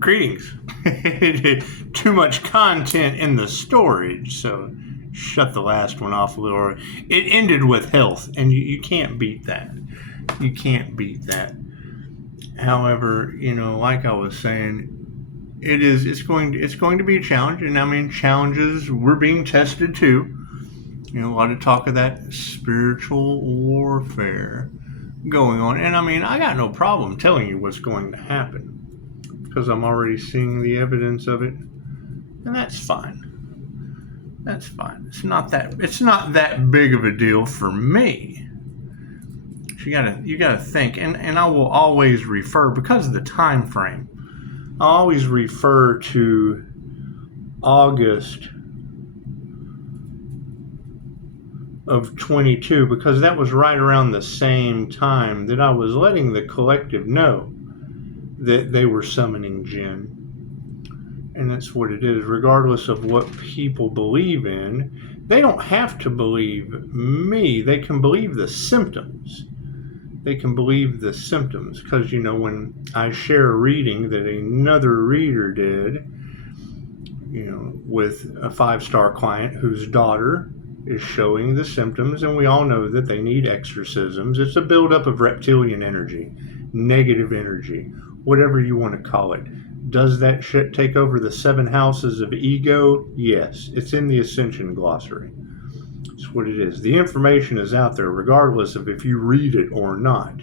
Greetings. Too much content in the storage, so shut the last one off a little. It ended with health, and you can't beat that. You can't beat that. However, like I was saying, it's going to be a challenge, and I mean challenges. We're being tested too. A lot of talk of that spiritual warfare going on, and I mean I got no problem telling you what's going to happen because I'm already seeing the evidence of it, and that's fine. That's fine. It's not that big of a deal for me. You gotta think, and I will always refer, because of the time frame, I always refer to August of 22, because that was right around the same time that I was letting the collective know that they were summoning jinn. And that's what it is. Regardless of what people believe in, they don't have to believe me. They can believe the symptoms. They can believe the symptoms. Because, when I share a reading that another reader did, with a 5-star client whose daughter is showing the symptoms, and we all know that they need exorcisms. It's a buildup of reptilian energy, negative energy, whatever you want to call it. Does that shit take over the 7 houses of ego? Yes. It's in the Ascension Glossary. That's what it is. The information is out there regardless of if you read it or not.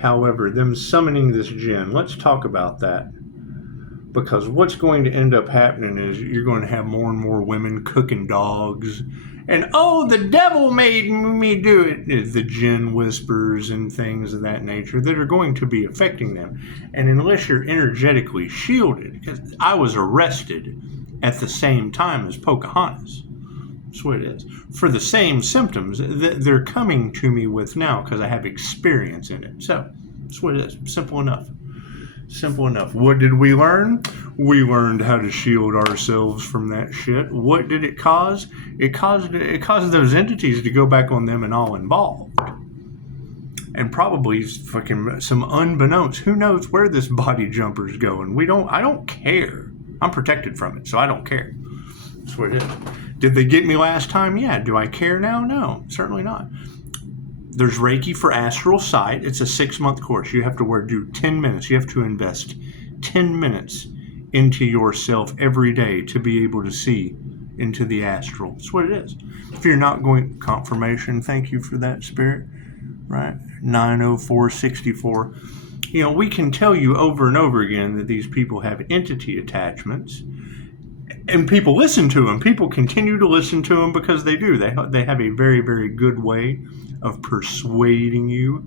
However, them summoning this jinn, let's talk about that. Because what's going to end up happening is you're going to have more and more women cooking dogs. And, the devil made me do it. The jinn whispers and things of that nature that are going to be affecting them. And unless you're energetically shielded, because I was arrested at the same time as Pocahontas. That's what it is. For the same symptoms that they're coming to me with now, because I have experience in it. So, that's what it is. Simple enough. Simple enough. What did we learn? We learned how to shield ourselves from that shit. What did it cause? It caused those entities to go back on them and all involved. And probably fucking some unbeknownst. Who knows where this body jumper's going? I don't care. I'm protected from it, so I don't care. That's what it is. Did they get me last time? Yeah. Do I care now? No, certainly not. There's Reiki for astral sight. It's a 6-month course. You have to do 10 minutes. You have to invest 10 minutes into yourself every day to be able to see into the astral. That's what it is. If you're not going, confirmation, thank you for that, Spirit, right? 90464. We can tell you over and over again that these people have entity attachments, and people listen to them. People continue to listen to them because they do. They have a very, very good way of persuading you.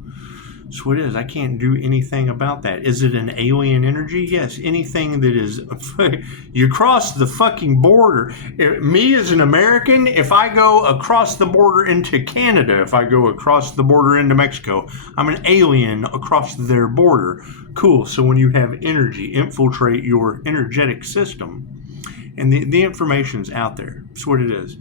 That's what it is. I can't do anything about that. Is it an alien energy? Yes. Anything that is... You cross the fucking border. Me as an American, if I go across the border into Canada, if I go across the border into Mexico, I'm an alien across their border. Cool. So when you have energy infiltrate your energetic system, and the information's out there. That's what it is.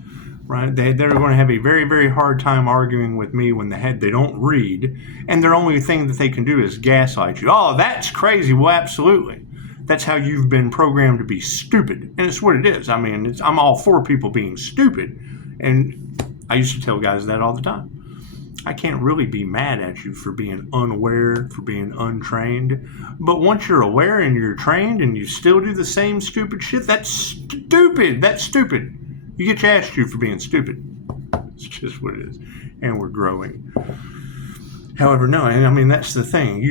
Right? They're going to have a very, very hard time arguing with me when they don't read, and their only thing that they can do is gaslight you. Oh, that's crazy. Well, absolutely. That's how you've been programmed to be stupid, and it's what it is. I mean, I'm all for people being stupid, and I used to tell guys that all the time. I can't really be mad at you for being unaware, for being untrained, but once you're aware and you're trained and you still do the same stupid shit, that's stupid. That's stupid. You get your ass chewed for being stupid. It's just what it is. And we're growing. However, no, I mean, that's the thing.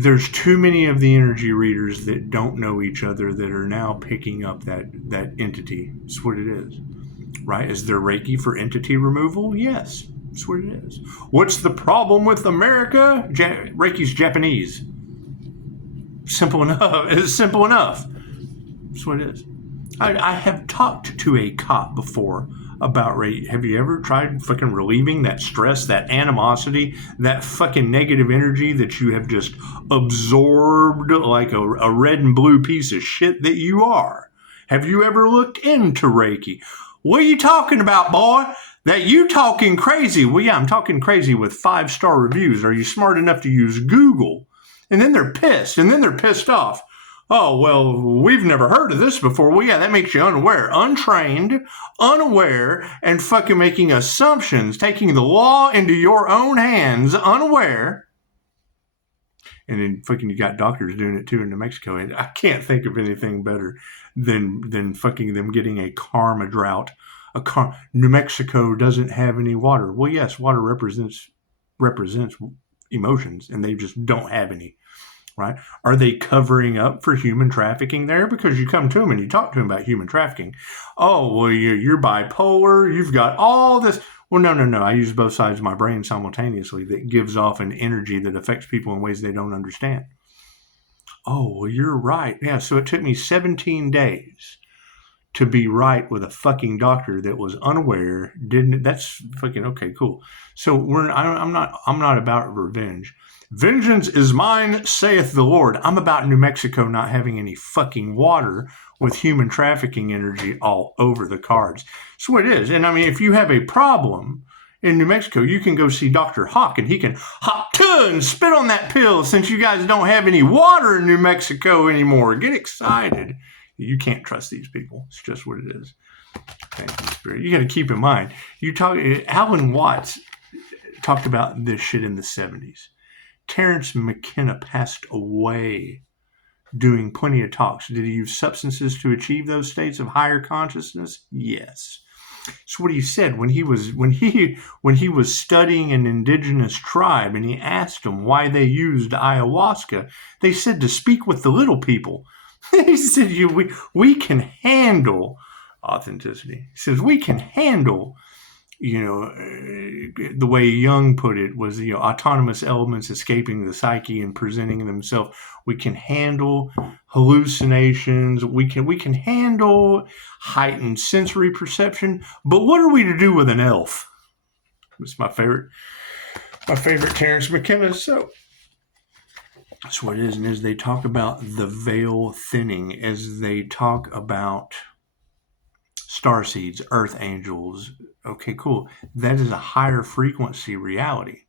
There's too many of the energy readers that don't know each other that are now picking up that entity. That's what it is. Right? Is there Reiki for entity removal? Yes. That's what it is. What's the problem with America? Reiki's Japanese. Simple enough. It's simple enough. That's what it is. I have talked to a cop before about Reiki. Have you ever tried fucking relieving that stress, that animosity, that fucking negative energy that you have just absorbed like a red and blue piece of shit that you are? Have you ever looked into Reiki? What are you talking about, boy? That you talking crazy. Well, yeah, I'm talking crazy with 5-star reviews. Are you smart enough to use Google? And then they're pissed. And then they're pissed off. Oh, well, we've never heard of this before. Well, yeah, that makes you unaware, untrained, unaware, and fucking making assumptions, taking the law into your own hands, unaware. And then fucking you got doctors doing it too in New Mexico. And I can't think of anything better than fucking them getting a karma drought. New Mexico doesn't have any water. Well, yes, water represents emotions, and they just don't have any. Right? Are they covering up for human trafficking there? Because you come to them and you talk to them about human trafficking. Oh, well, you're bipolar. You've got all this. Well, no. I use both sides of my brain simultaneously that gives off an energy that affects people in ways they don't understand. Oh, well, you're right. Yeah, so it took me 17 days to be right with a fucking doctor that was unaware. That's fucking okay, cool. So I'm not about revenge. Vengeance is mine, saith the Lord. I'm about New Mexico not having any fucking water with human trafficking energy all over the cards. That's what it is. And I mean, if you have a problem in New Mexico, you can go see Dr. Hawk, and he can hop to and spit on that pill since you guys don't have any water in New Mexico anymore. Get excited. You can't trust these people. It's just what it is. Thank you, Spirit. You got to keep in mind, Alan Watts talked about this shit in the 70s. Terence McKenna passed away doing plenty of talks. Did he use substances to achieve those states of higher consciousness? Yes. It's what he said when he was studying an indigenous tribe, and he asked them why they used ayahuasca. They said to speak with the little people. He said, we can handle authenticity. He says, we can handle, the way Jung put it was, autonomous elements escaping the psyche and presenting themselves. We can handle hallucinations. We can handle heightened sensory perception. But what are we to do with an elf? It's my favorite Terence McKenna. So that's what it is. And as they talk about the veil thinning, as they talk about starseeds, earth angels, okay, cool. That is a higher frequency reality.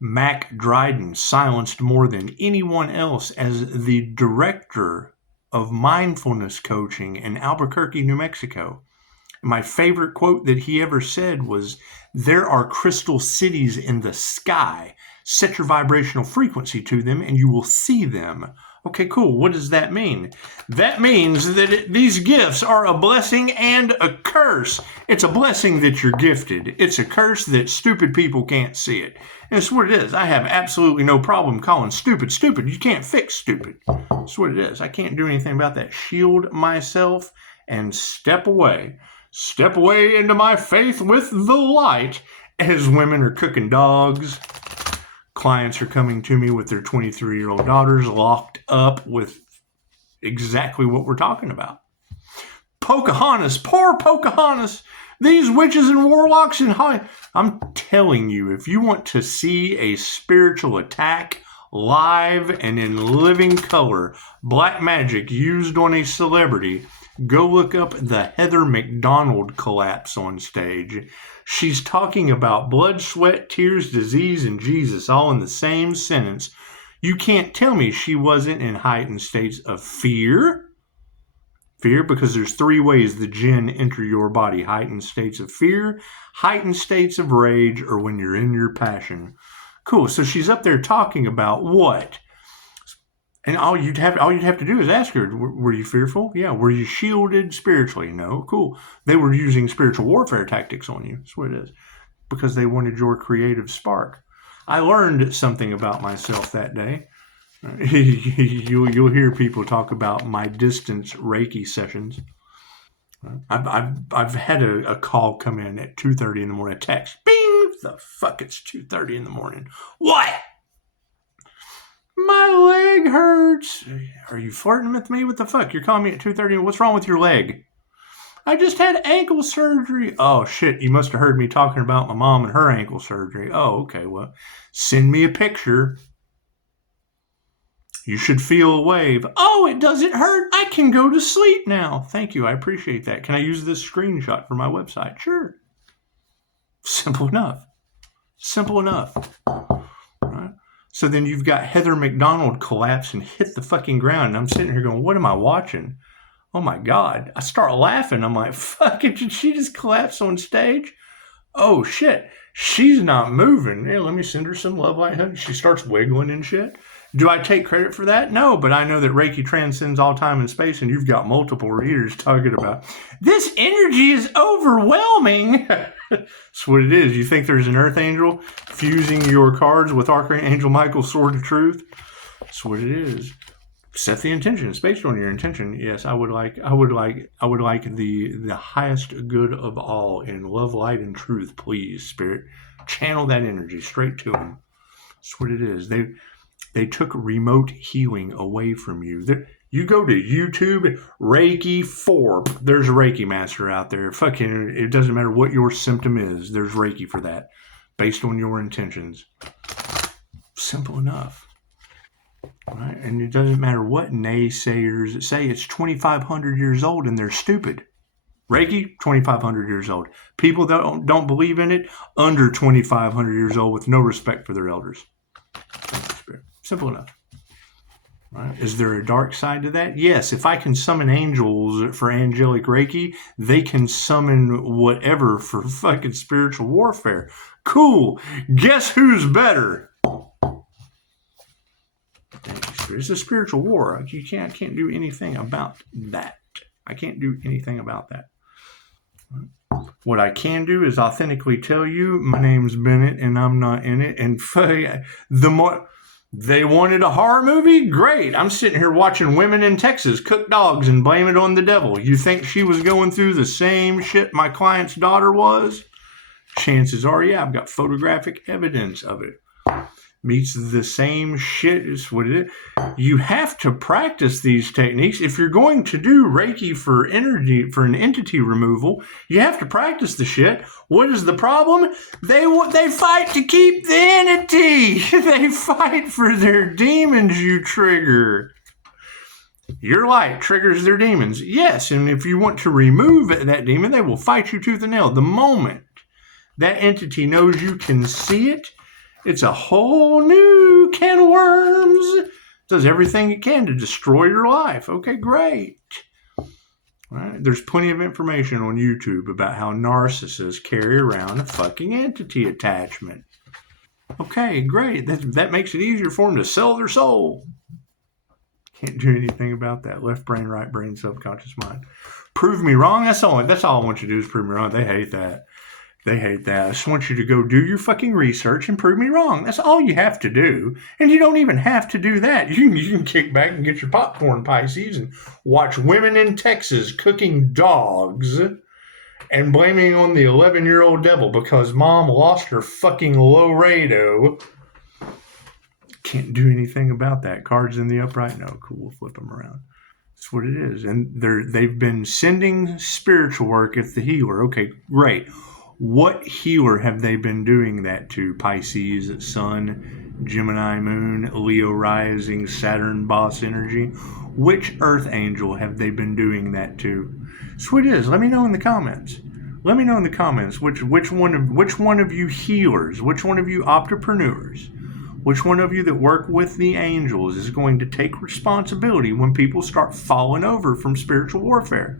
Mac Dryden silenced more than anyone else as the director of mindfulness coaching in Albuquerque, New Mexico. My favorite quote that he ever said was, "There are crystal cities in the sky. Set your vibrational frequency to them and you will see them." Okay, cool. What does that mean? That means that these gifts are a blessing and a curse. It's a blessing that you're gifted. It's a curse that stupid people can't see it. And it's what it is. I have absolutely no problem calling stupid stupid. You can't fix stupid. That's what it is. I can't do anything about that. Shield myself and step away. Step away into my faith with the light as women are cooking dogs. Clients are coming to me with their 23-year-old daughters locked up with exactly what we're talking about. Pocahontas, poor Pocahontas. These witches and warlocks in high. I'm telling you, if you want to see a spiritual attack live and in living color, black magic used on a celebrity, go look up the Heather McDonald collapse on stage. She's talking about blood, sweat, tears, disease, and Jesus all in the same sentence. You can't tell me she wasn't in heightened states of fear. Fear, because there's 3 ways the jinn enter your body. Heightened states of fear, heightened states of rage, or when you're in your passion. Cool, so she's up there talking about what? And all you'd have to do is ask her, were you fearful? Yeah. Were you shielded spiritually? No. Cool. They were using spiritual warfare tactics on you. That's what it is. Because they wanted your creative spark. I learned something about myself that day. You'll hear people talk about my distance Reiki sessions. I've had a call come in at 2:30 in the morning, a text. Bing! The fuck, it's 2:30 in the morning. What? My leg hurts. Are you flirting with me? What the fuck? You're calling me at 2:30. What's wrong with your leg? I just had ankle surgery. Oh, shit. You must have heard me talking about my mom and her ankle surgery. Oh, okay. Well, send me a picture. You should feel a wave. Oh, it doesn't hurt. I can go to sleep now. Thank you. I appreciate that. Can I use this screenshot for my website? Sure. Simple enough. Simple enough. Right? So then you've got Heather McDonald collapse and hit the fucking ground. And I'm sitting here going, what am I watching? Oh my God. I start laughing. I'm like, fuck it. Did she just collapse on stage? Oh shit. She's not moving. Hey, let me send her some love light, honey. She starts wiggling and shit. Do I take credit for that? No, but I know that Reiki transcends all time and space, and you've got multiple readers talking about this energy is overwhelming. That's what it is. You think there's an earth angel fusing your cards with Archangel Michael's sword of truth? That's what it is. Set the intention. It's based on your intention. Yes, I would like the highest good of all in love, light, and truth. Please, Spirit, channel that energy straight to them. That's what it is. They took remote healing away from you. You go to YouTube, Reiki 4. There's a Reiki master out there. Fucking, it doesn't matter what your symptom is. There's Reiki for that, based on your intentions. Simple enough. Right? And it doesn't matter what naysayers say. It's 2,500 years old and they're stupid. Reiki, 2,500 years old. People that don't believe in it, under 2,500 years old with no respect for their elders. Simple enough. Right? Is there a dark side to that? Yes. If I can summon angels for angelic Reiki, they can summon whatever for fucking spiritual warfare. Cool. Guess who's better? It's a spiritual war. I can't do anything about that. I can't do anything about that. What I can do is authentically tell you, my name's Bennett and I'm not in it. And the more they wanted a horror movie, great. I'm sitting here watching women in Texas cook dogs and blame it on the devil. You think she was going through the same shit my client's daughter was? Chances are, yeah, I've got photographic evidence of it. Meets the same shit is what it is. You have to practice these techniques. If you're going to do Reiki for energy, for an entity removal, you have to practice the shit. What is the problem? They fight to keep the entity. They fight for their demons you trigger. Your light triggers their demons. Yes, and if you want to remove that demon, they will fight you tooth and nail. The moment that entity knows you can see it, it's a whole new can of worms. Does everything it can to destroy your life. Okay, great. All right. There's plenty of information on YouTube about how narcissists carry around a fucking entity attachment. Okay, great. That makes it easier for them to sell their soul. Can't do anything about that. Left brain, right brain, subconscious mind. Prove me wrong. That's all I want you to do is prove me wrong. They hate that. They hate that. I just want you to go do your fucking research and prove me wrong. That's all you have to do. And you don't even have to do that. You can kick back and get your popcorn, Pisces, and watch women in Texas cooking dogs and blaming on the 11-year-old devil because mom lost her fucking Laredo. Can't do anything about that. Cards in the upright? No. Cool. We'll flip them around. That's what it is. And they've been sending spiritual work at the healer. Okay, great. What healer have they been doing that to? Pisces, Sun, Gemini, Moon, Leo rising, Saturn, boss energy. Which earth angel have they been doing that to? So it is. Let me know in the comments. Let me know in the comments which one of you healers, which one of you entrepreneurs, which one of you that work with the angels is going to take responsibility when people start falling over from spiritual warfare,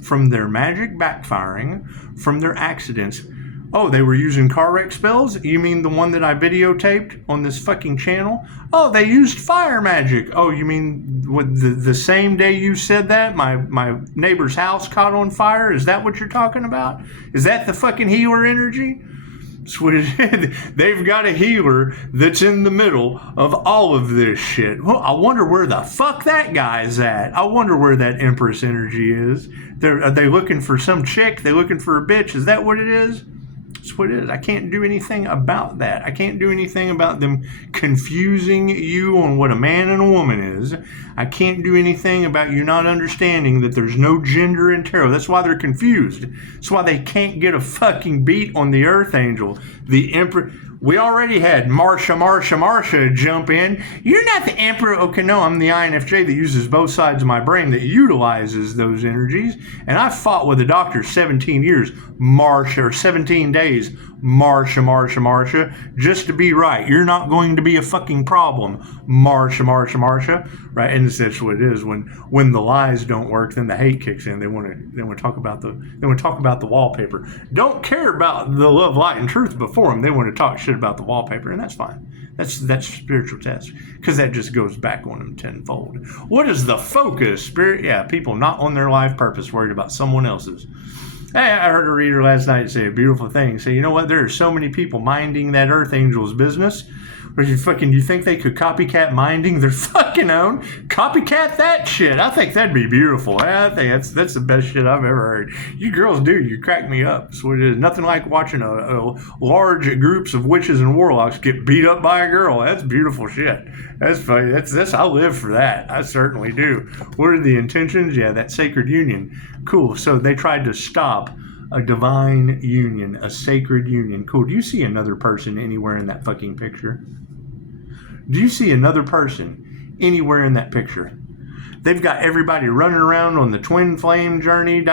from their magic backfiring, from their accidents. Oh, they were using car wreck spells? You mean the one that I videotaped on this fucking channel? Oh, they used fire magic. Oh, you mean the same day you said that, my neighbor's house caught on fire? Is that what you're talking about? Is that the fucking healer energy? They've got a healer that's in the middle of all of this shit. Well, I wonder where the fuck that guy's at. I wonder where that Empress energy is. Are they looking for some chick? They looking for a bitch? Is that what it is? That's what it is. I can't do anything about that. I can't do anything about them confusing you on what a man and a woman is. I can't do anything about you not understanding that there's no gender in tarot. That's why they're confused. That's why they can't get a fucking beat on the Earth Angel. The Emperor. We already had Marsha jump in. You're not the Emperor. Okay, no, I'm the INFJ that uses both sides of my brain that utilizes those energies. And I fought with a doctor 17 years, 17 days. Marsha, just to be right. You're not going to be a fucking problem. Marsha, right? And that's what it is. When the lies don't work, then the hate kicks in. They want to talk about the wallpaper. Don't care about the love, light, and truth before them. They want to talk shit about the wallpaper, and that's fine. That's spiritual test, because that just goes back on them tenfold. What is the focus? Spirit, yeah, people not on their life purpose, worried about someone else's. Hey, I heard a reader last night say a beautiful thing. Say, you know what? There are so many people minding that Earth Angel's business. Or you think they could copycat minding their fucking own? Copycat that shit. I think that'd be beautiful. I think that's the best shit I've ever heard. You girls do. You crack me up. That's what it is. Nothing like watching a large groups of witches and warlocks get beat up by a girl. That's beautiful shit. That's funny. That's I live for that. I certainly do. What are the intentions? Yeah, that sacred union. Cool. So they tried to stop a divine union, a sacred union. Cool. Do you see another person anywhere in that fucking picture? Do you see another person anywhere in that picture? They've got everybody running around on the twin flame journey,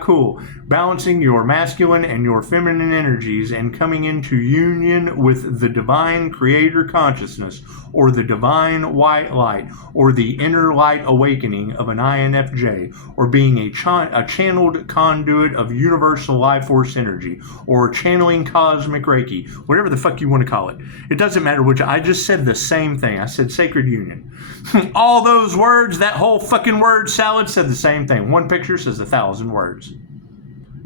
cool. Balancing your masculine and your feminine energies and coming into union with the divine creator consciousness, or the divine white light, or the inner light awakening of an INFJ, or being a channeled conduit of universal life force energy, or channeling cosmic Reiki, whatever the fuck you want to call it. It doesn't matter which. I just said the same thing. I said sacred union. All those words, that whole fucking word salad said the same thing. One picture says 1,000 words.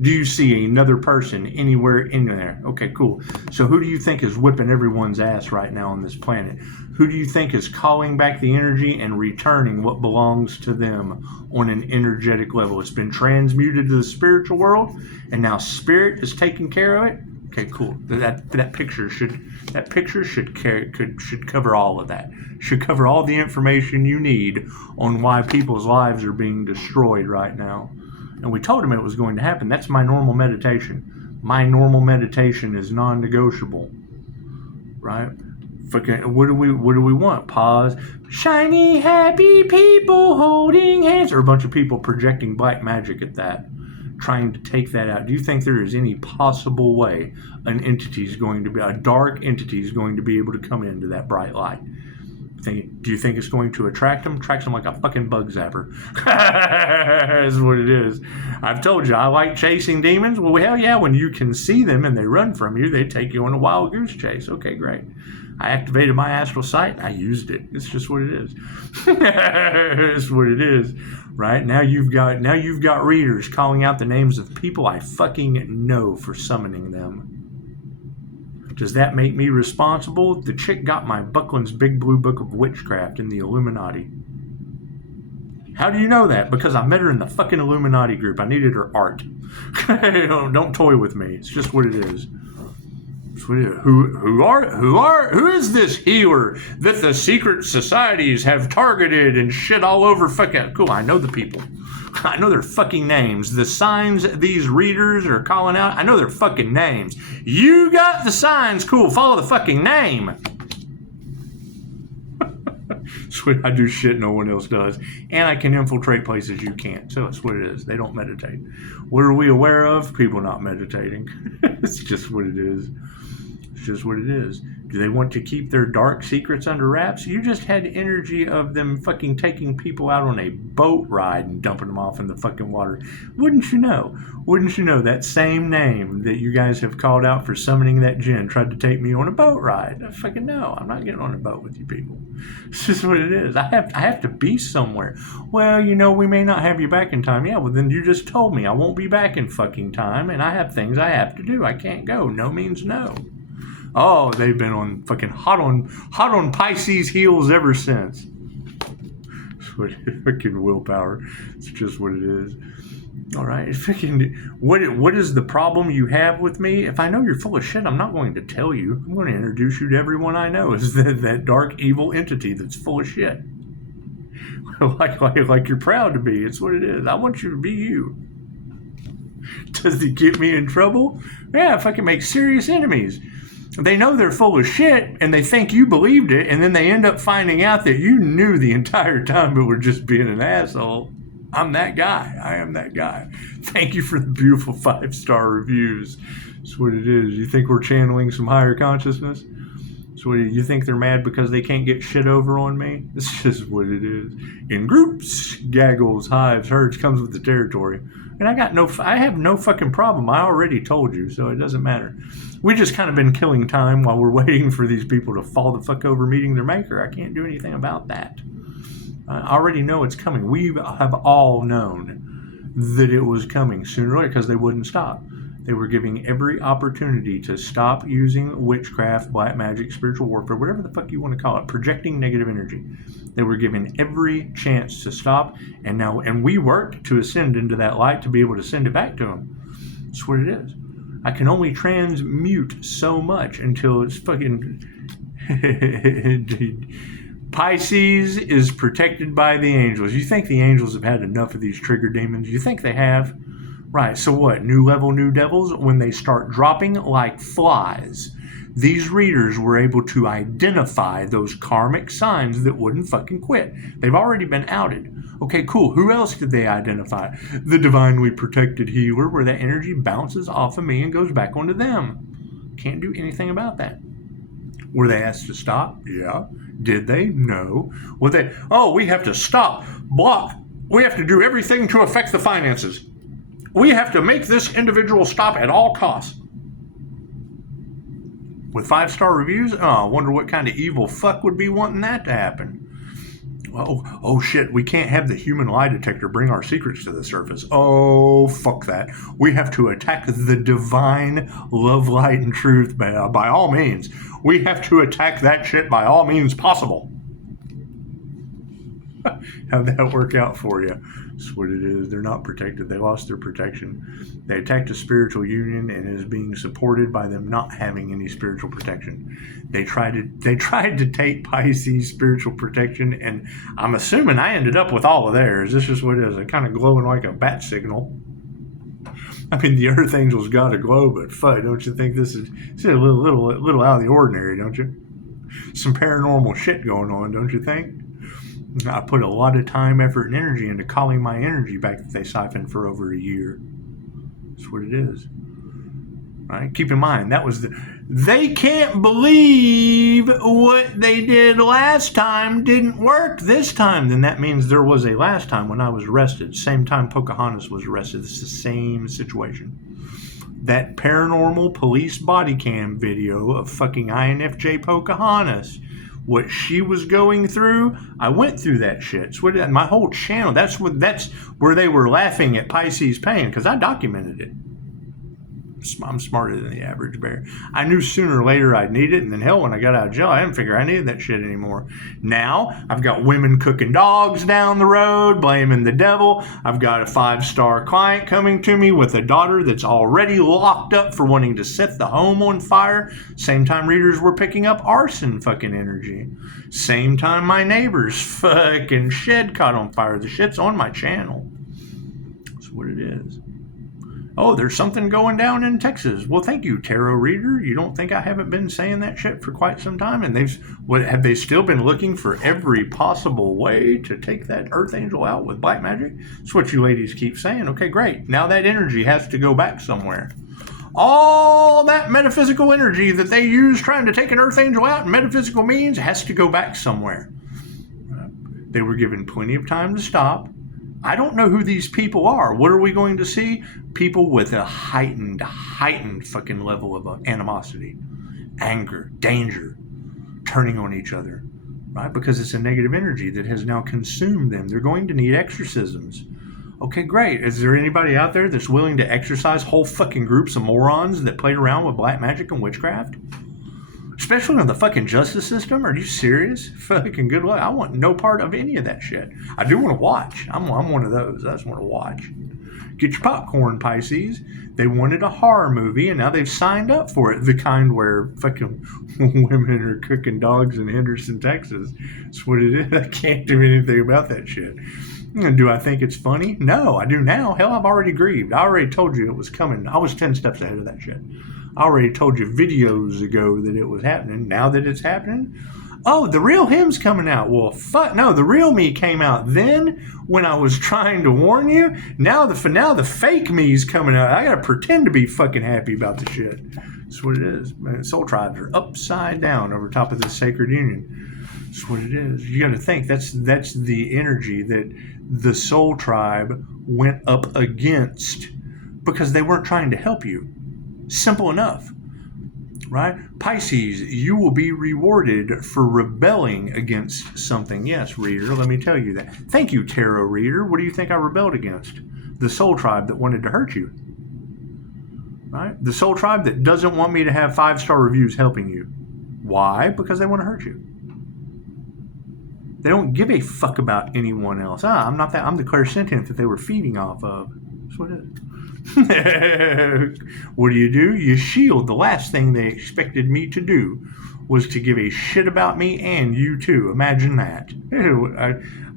Do you see another person anywhere in there? Okay, cool. So who do you think is whipping everyone's ass right now on this planet? Who do you think is calling back the energy and returning what belongs to them on an energetic level? It's been transmuted to the spiritual world, and now spirit is taking care of it. Okay, cool. That picture should cover all of that. Should cover all the information you need on why people's lives are being destroyed right now. And we told him it was going to happen. That's my normal meditation. My normal meditation is non-negotiable. Right? Fucking, what do we want? Pause. Shiny, happy people holding hands. Or a bunch of people projecting black magic at that, trying to take that out. Do you think there is any possible way a dark entity is going to be able to come into that bright light? Do you think it's going to attract them? Attracts them like a fucking bug zapper. That's what it is. I've told you, I like chasing demons. Well, hell yeah, when you can see them and they run from you, they take you on a wild goose chase. Okay, great. I activated my astral sight and I used it. It's just what it is. It's what it is. Right? Now you've got readers calling out the names of people I fucking know for summoning them. Does that make me responsible? The chick got my Buckland's Big Blue Book of Witchcraft in the Illuminati. How do you know that? Because I met her in the fucking Illuminati group. I needed her art. Don't toy with me. It's just what it is. Who is this healer that the secret societies have targeted and shit all over fucking? Cool, I know the people. I know their fucking names. The signs these readers are calling out, I know their fucking names. You got the signs, cool, follow the fucking name. Sweet, I do shit no one else does. And I can infiltrate places you can't. So that's what it is. They don't meditate. What are we aware of? People not meditating. It's just what it is. It's just what it is. Do they want to keep their dark secrets under wraps? You just had energy of them fucking taking people out on a boat ride and dumping them off in the fucking water. Wouldn't you know? Wouldn't you know that same name that you guys have called out for summoning that djinn tried to take me on a boat ride? I fucking know. I'm not getting on a boat with you people. It's just what it is. I have to be somewhere. Well, we may not have you back in time. Yeah, well then you just told me I won't be back in fucking time, and I have things I have to do. I can't go. No means no. Oh, they've been on fucking hot on Pisces heels ever since. It's what fucking willpower. It's just what it is. All right, it's fucking. What is the problem you have with me? If I know you're full of shit, I'm not going to tell you. I'm going to introduce you to everyone I know as that dark evil entity that's full of shit. like you're proud to be. It's what it is. I want you to be you. Does it get me in trouble? Yeah, if I can make serious enemies. They know they're full of shit, and they think you believed it, and then they end up finding out that you knew the entire time but were just being an asshole. I'm that guy. I am that guy. Thank you for the beautiful 5-star reviews. That's what it is. You think we're channeling some higher consciousness? So you think they're mad because they can't get shit over on me? It's just what it is. In groups, gaggles, hives, herds, comes with the territory. And I have no fucking problem. I already told you, so it doesn't matter. We just kind of been killing time while we're waiting for these people to fall the fuck over meeting their maker. I can't do anything about that. I already know it's coming. We have all known that it was coming sooner or later because they wouldn't stop. They were giving every opportunity to stop using witchcraft, black magic, spiritual warfare, whatever the fuck you want to call it, projecting negative energy. They were given every chance to stop, and we worked to ascend into that light to be able to send it back to them. That's what it is. I can only transmute so much until it's fucking... Pisces is protected by the angels. You think the angels have had enough of these trigger demons? You think they have? Right, so what? New level, new devils? When they start dropping like flies, these readers were able to identify those karmic signs that wouldn't fucking quit. They've already been outed. Okay, cool. Who else did they identify? The divinely protected healer, where that energy bounces off of me and goes back onto them. Can't do anything about that. Were they asked to stop? Yeah. Did they? No. We have to stop, block. We have to do everything to affect the finances. We have to make this individual stop at all costs. With 5-star reviews? Oh, I wonder what kind of evil fuck would be wanting that to happen. Oh shit, we can't have the human lie detector bring our secrets to the surface. Oh, fuck that. We have to attack the divine love, light, and truth by all means. We have to attack that shit by all means possible. How'd that work out for you? That's what it is. They're not protected. They lost their protection. They attacked a spiritual union and is being supported by them not having any spiritual protection. They tried to take Pisces spiritual protection, and I'm assuming I ended up with all of theirs. This is what it is. They're kind of glowing like a bat signal. I mean, the Earth Angels got a glow, but fuck, don't you think this is a little out of the ordinary, don't you? Some paranormal shit going on, don't you think? I put a lot of time, effort, and energy into calling my energy back that they siphoned for over a year. That's what it is. Right? Keep in mind, they can't believe what they did last time didn't work this time. Then that means there was a last time when I was arrested. Same time Pocahontas was arrested. It's the same situation. That paranormal police body cam video of fucking INFJ Pocahontas, what she was going through, I went through that shit. So my whole channel, that's where they were laughing at Pisces pain, because I documented it. I'm smarter than the average bear. I knew sooner or later I'd need it, and then hell, when I got out of jail, I didn't figure I needed that shit anymore. Now, I've got women cooking dogs down the road, blaming the devil. I've got a 5-star client coming to me with a daughter that's already locked up for wanting to set the home on fire. Same time readers were picking up arson fucking energy. Same time my neighbor's fucking shed caught on fire. The shit's on my channel. That's what it is. Oh, there's something going down in Texas. Well, thank you, tarot reader. You don't think I haven't been saying that shit for quite some time? And have they still been looking for every possible way to take that Earth Angel out with black magic? That's what you ladies keep saying. Okay, great. Now that energy has to go back somewhere. All that metaphysical energy that they use trying to take an Earth Angel out in metaphysical means has to go back somewhere. They were given plenty of time to stop. I don't know who these people are. What are we going to see? People with a heightened fucking level of animosity, anger, danger, turning on each other, right? Because it's a negative energy that has now consumed them. They're going to need exorcisms. Okay, great. Is there anybody out there that's willing to exorcise whole fucking groups of morons that played around with black magic and witchcraft? Especially in the fucking justice system? Are you serious? Fucking good luck. I want no part of any of that shit. I do want to watch. I'm one of those. I just want to watch. Get your popcorn, Pisces. They wanted a horror movie, and now they've signed up for it. The kind where fucking women are cooking dogs in Henderson, Texas. That's what it is. I can't do anything about that shit. Do I think it's funny? No, I do now. Hell, I've already grieved. I already told you it was coming. I was 10 steps ahead of that shit. I already told you videos ago that it was happening. Now that it's happening, Oh, the real him's coming out. Well, fuck no, the real me came out then when I was trying to warn you. Now the fake me's coming out. I gotta pretend to be fucking happy about the shit. That's what it is. Man, soul tribes are upside down over top of this sacred union. That's what it is. You gotta think that's the energy that the soul tribe went up against because they weren't trying to help you. Simple enough. Right? Pisces, you will be rewarded for rebelling against something. Yes, reader, let me tell you that. Thank you, tarot reader. What do you think I rebelled against? The soul tribe that wanted to hurt you. Right? The soul tribe that doesn't want me to have 5-star reviews helping you. Why? Because they want to hurt you. They don't give a fuck about anyone else. I'm not that. I'm the clairsentient that they were feeding off of. That's what it is. What do? You shield. The last thing they expected me to do was to give a shit about me and you too. Imagine that.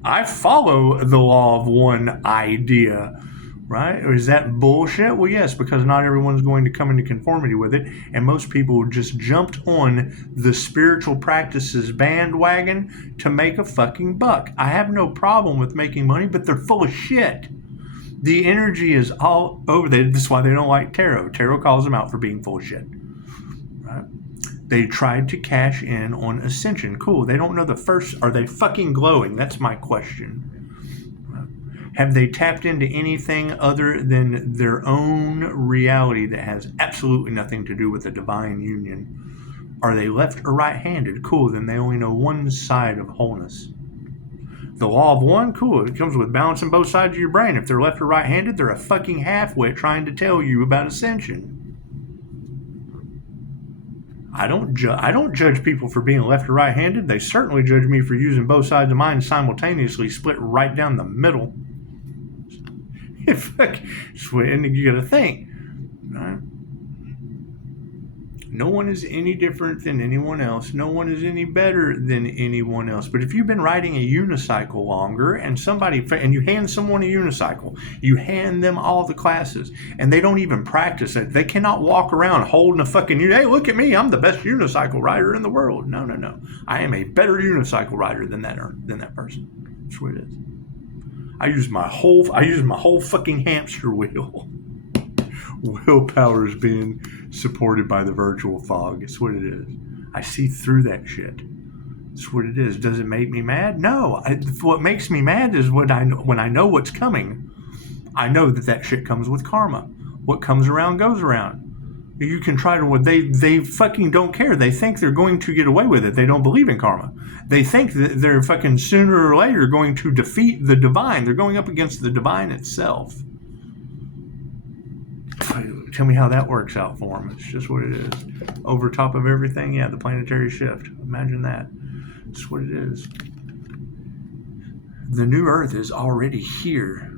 I follow the law of one idea, right? Or is that bullshit? Well, yes, because not everyone's going to come into conformity with it, and most people just jumped on the spiritual practices bandwagon to make a fucking buck. I have no problem with making money, but they're full of shit. The energy is all over there. That's why they don't like tarot. Tarot calls them out for being full of shit. Right? They tried to cash in on ascension. Cool. They don't know the first. Are they fucking glowing? That's my question. Right? Have they tapped into anything other than their own reality that has absolutely nothing to do with the divine union? Are they left or right-handed? Cool. Then they only know one side of wholeness. The law of one, cool. It comes with balancing both sides of your brain. If they're left or right-handed, they're a fucking halfwit trying to tell you about ascension. I don't judge people for being left or right-handed. They certainly judge me for using both sides of mine simultaneously, split right down the middle. And you got to think, right? No one is any different than anyone else. No one is any better than anyone else. But if you've been riding a unicycle longer and you hand someone a unicycle, you hand them all the classes and they don't even practice it. They cannot walk around holding a fucking, hey, look at me, I'm the best unicycle rider in the world. No. I am a better unicycle rider than that person. That's what it is. I use my whole fucking hamster wheel. Willpower is being supported by the virtual fog. It's what it is. I see through that shit. It's what it is. Does it make me mad? No. What makes me mad is when I know what's coming. I know that shit comes with karma. What comes around goes around. You can try to. They fucking don't care. They think they're going to get away with it. They don't believe in karma. They think that they're fucking sooner or later going to defeat the divine. They're going up against the divine itself. Tell me how that works out for them. It's just what it is. Over top of everything, yeah, the planetary shift. Imagine that. It's what it is. The new Earth is already here.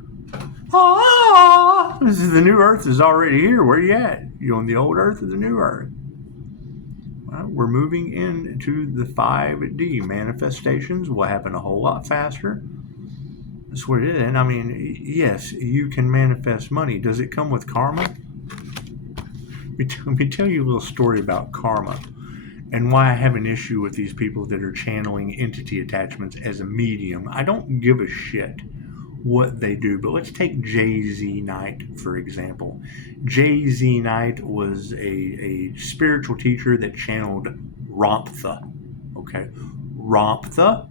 The new Earth is already here. Where are you at? You on the old Earth or the new Earth? Well, we're moving into the 5D. Manifestations will happen a whole lot faster. That's what it is. And I mean, yes, you can manifest money. Does it come with karma? Let me tell you a little story about karma and why I have an issue with these people that are channeling entity attachments as a medium. I don't give a shit what they do, but let's take J.Z. Knight, for example. J.Z. Knight was a spiritual teacher that channeled Ramtha. Okay? Ramtha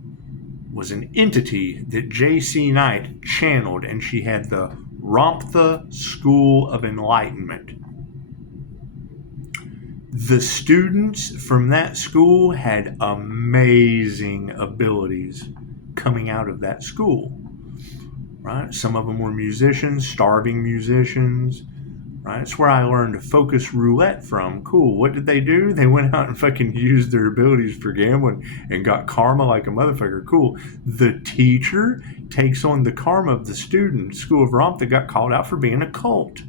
was an entity that J.C. Knight channeled, and she had the Ramtha School of Enlightenment. The students from that school had amazing abilities coming out of that school, right? Some of them were musicians, starving musicians, right? It's where I learned to focus roulette from. Cool. What did they do? They went out and fucking used their abilities for gambling and got karma like a motherfucker. Cool. The teacher takes on the karma of the student. School of Ramtha got called out for being a cult.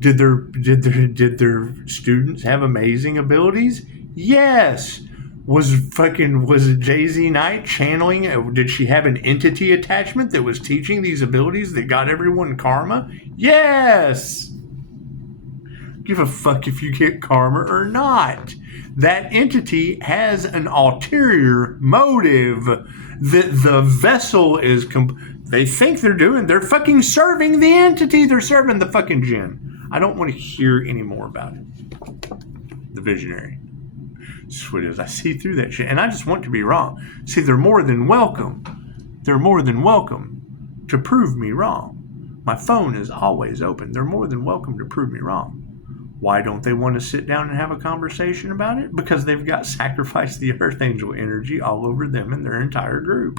Did their students have amazing abilities? Yes. Was it J.Z. Knight channeling? Did she have an entity attachment that was teaching these abilities that got everyone karma? Yes. give a fuck if you get karma or not. That entity has an ulterior motive that the vessel is, they think they're fucking serving the entity. They're serving the fucking jinn. I don't want to hear any more about it. The visionary. That's what it is. I see through that shit. And I just want to be wrong. See, they're more than welcome. They're more than welcome to prove me wrong. My phone is always open. They're more than welcome to prove me wrong. Why don't they want to sit down and have a conversation about it? Because they've got sacrificed the earth angel energy all over them and their entire group.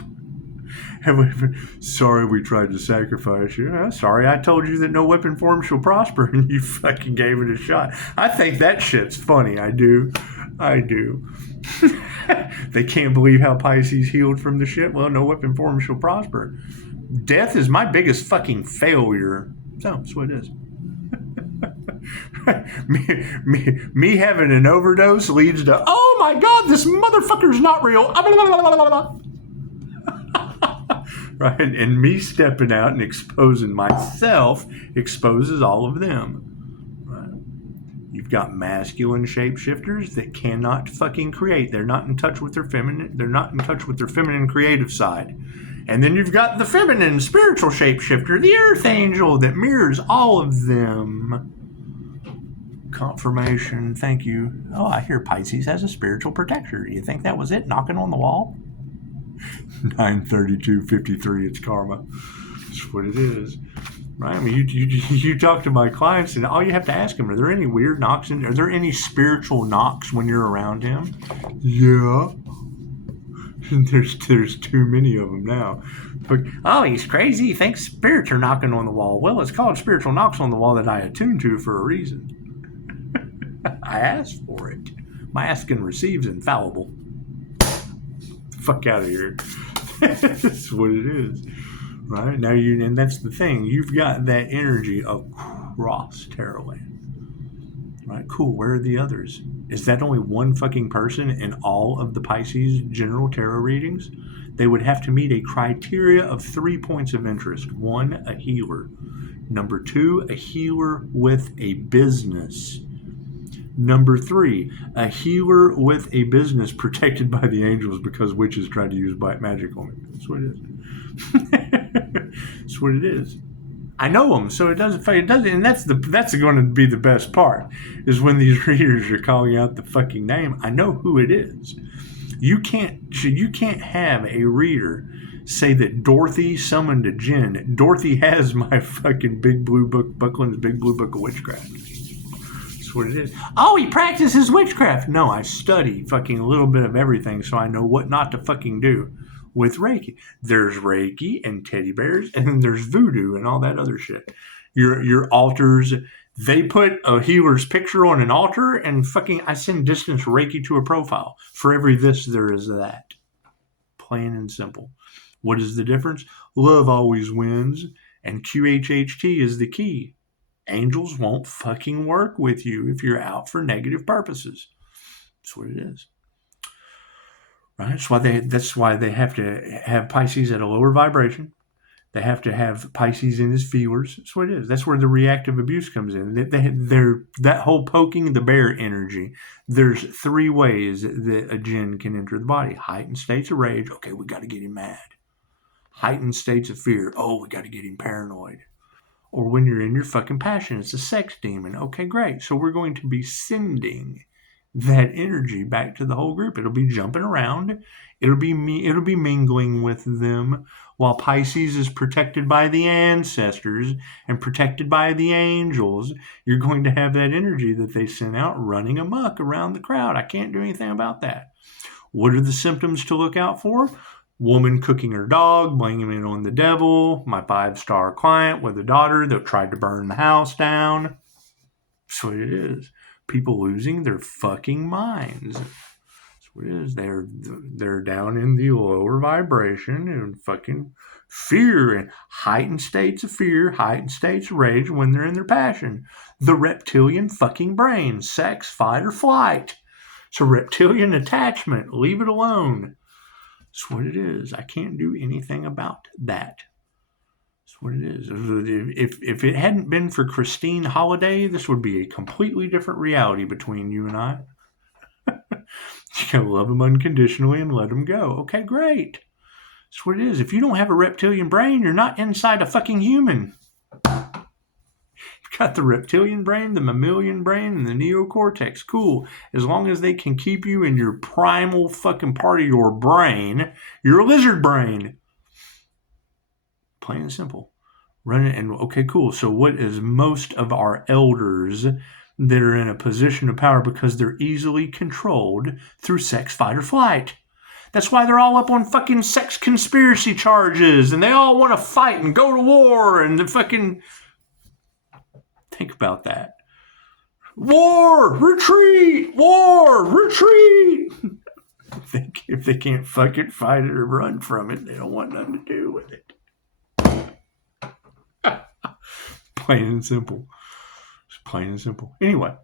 Sorry we tried to sacrifice you. Sorry I told you that no weapon form shall prosper and you fucking gave it a shot. I think that shit's funny. I do. They can't believe how Pisces healed from the shit. Well, no weapon form shall prosper. Death is my biggest fucking failure. So that's what it is. me having an overdose leads to, oh my God, this motherfucker's not real. Right? And me stepping out and exposing myself exposes all of them. You've got masculine shapeshifters that cannot fucking create. They're not in touch with their feminine. They're not in touch with their feminine creative side. And then you've got the feminine spiritual shapeshifter, the earth angel, that mirrors all of them. Confirmation. Thank you. Oh, I hear Pisces has a spiritual protector. You think that was it knocking on the wall? 93253. It's karma. That's what it is. Right? I mean, you talk to my clients, and all you have to ask them: are there any weird knocks? Are there any spiritual knocks when you're around him? Yeah. There's too many of them now. But, oh, he's crazy. He thinks spirits are knocking on the wall. Well, it's called spiritual knocks on the wall that I attune to for a reason. I asked for it. My ask and receive's infallible. Fuck out of here. That's what it is. Right? Now and that's the thing. You've got that energy across Tarotland. Right? Cool. Where are the others? Is that only one fucking person in all of the Pisces general tarot readings? They would have to meet a criteria of 3 points of interest. 1, a healer. Number 2, a healer with a business. Number 3, a healer with a business protected by the angels because witches tried to use black magic on it. That's what it is. That's what it is. I know them, so it doesn't, and that's going to be the best part, is when these readers are calling out the fucking name. I know who it is. You can't have a reader say that Dorothy summoned a djinn. Dorothy has my fucking big blue book, Buckland's Big Blue Book of Witchcraft. That's what it is. Oh, he practices witchcraft. No, I study fucking a little bit of everything, so I know what not to fucking do. With Reiki, there's Reiki and teddy bears, and then there's voodoo and all that other shit. Your altars, they put a healer's picture on an altar, and fucking I send distance Reiki to a profile. For every this, there is that. Plain and simple. What is the difference? Love always wins, and QHHT is the key. Angels won't fucking work with you if you're out for negative purposes. That's what it is. Right? That's why they have to have Pisces at a lower vibration. They have to have Pisces in his feelers. That's what it is. That's where the reactive abuse comes in. That whole poking the bear energy. There's 3 ways that a djinn can enter the body. Heightened states of rage. Okay, we got to get him mad. Heightened states of fear. Oh, we got to get him paranoid. Or when you're in your fucking passion, it's a sex demon. Okay, great. So we're going to be sending that energy back to the whole group. It'll be jumping around. It'll be mingling with them, while Pisces is protected by the ancestors and protected by the angels. You're going to have that energy that they sent out running amok around the crowd. I can't do anything about that. What are the symptoms to look out for? Woman cooking her dog, blaming it on the devil. My 5-star client with a daughter that tried to burn the house down. That's what it is. People losing their fucking minds. That's what it is. They're down in the lower vibration and fucking fear and heightened states of fear, heightened states of rage when they're in their passion. The reptilian fucking brain, sex, fight, or flight. It's a reptilian attachment. Leave it alone. That's what it is. I can't do anything about that. That's what it is. If it hadn't been for Christine Holiday, this would be a completely different reality between you and I. You gotta love them unconditionally and let them go. Okay, great. That's what it is. If you don't have a reptilian brain, you're not inside a fucking human. You've got the reptilian brain, the mammalian brain, and the neocortex. Cool. As long as they can keep you in your primal fucking part of your brain, you're a lizard brain. Plain and simple. Run it and okay, cool. So what is most of our elders that are in a position of power because they're easily controlled through sex, fight, or flight? That's why they're all up on fucking sex conspiracy charges and they all want to fight and go to war and the fucking... Think about that. War! Retreat! War! Retreat! If they can't fucking fight it or run from it, they don't want nothing to do with it. Plain and simple. It's plain and simple. Anyway.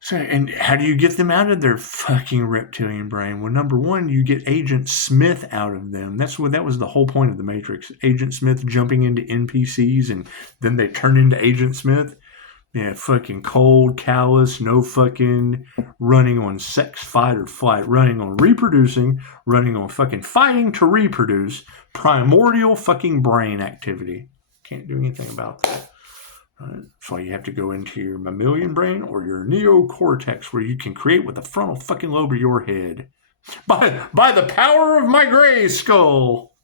So, and how do you get them out of their fucking reptilian brain? Well, number one, you get Agent Smith out of them. That was the whole point of the Matrix. Agent Smith jumping into NPCs and then they turn into Agent Smith. Yeah, fucking cold, callous, no fucking running on sex, fight, or flight, running on reproducing, running on fucking fighting to reproduce, primordial fucking brain activity. Can't do anything about that. Right? So you have to go into your mammalian brain or your neocortex where you can create with the frontal fucking lobe of your head. By the power of my gray skull.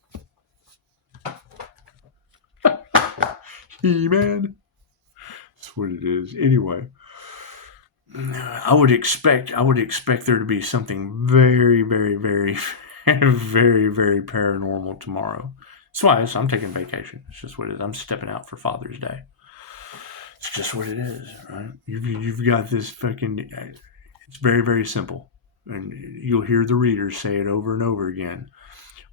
He-Man. That's what it is. Anyway, I would expect there to be something very, very, very, very, very paranormal tomorrow. That's why I'm taking vacation. It's just what it is. I'm stepping out for Father's Day. It's just what it is, right? You've got this fucking... It's very, very simple. And you'll hear the readers say it over and over again.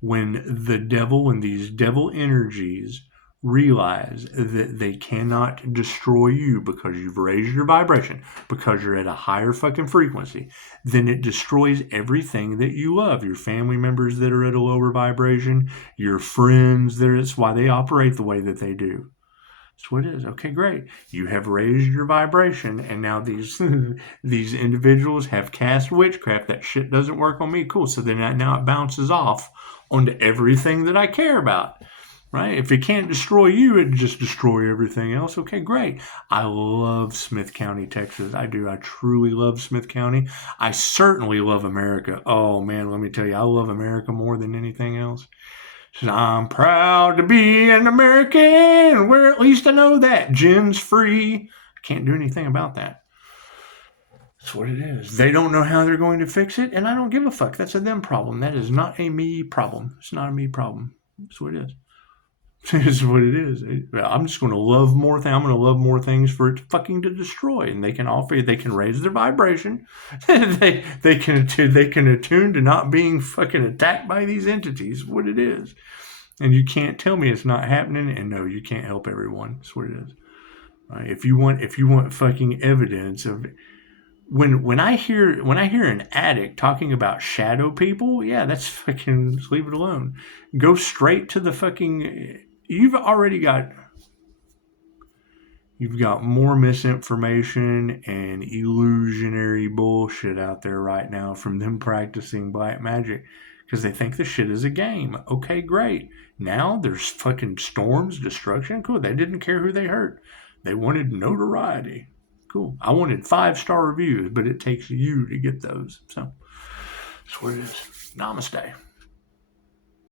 When the devil and these devil energies realize that they cannot destroy you because you've raised your vibration, because you're at a higher fucking frequency, then it destroys everything that you love. Your family members that are at a lower vibration, your friends, that's why they operate the way that they do. That's what it is. Okay, great. You have raised your vibration, and now these individuals have cast witchcraft. That shit doesn't work on me. Cool. So then now it bounces off onto everything that I care about. Right? If it can't destroy you, it just destroy everything else. Okay, great. I love Smith County, Texas. I do. I truly love Smith County. I certainly love America. Oh, man, let me tell you, I love America more than anything else. I'm proud to be an American, where at least I know that gin's free. I can't do anything about that. That's what it is. They don't know how they're going to fix it, and I don't give a fuck. That's a them problem. That is not a me problem. It's not a me problem. That's what it is. It's what it is. I'm just going to love more things. I'm going to love more things for it fucking to destroy. And they can raise their vibration. they can attune to not being fucking attacked by these entities. What it is. And you can't tell me it's not happening. And no, you can't help everyone. That's what it is. Right? If you want fucking evidence of when I hear an addict talking about shadow people, yeah, that's fucking, just leave it alone. Go straight to the fucking... You've got more misinformation and illusionary bullshit out there right now from them practicing black magic because they think the shit is a game. Okay, great. Now there's fucking storms, destruction. Cool. They didn't care who they hurt. They wanted notoriety. Cool. I wanted 5-star reviews, but it takes you to get those. So that's what it is. Namaste.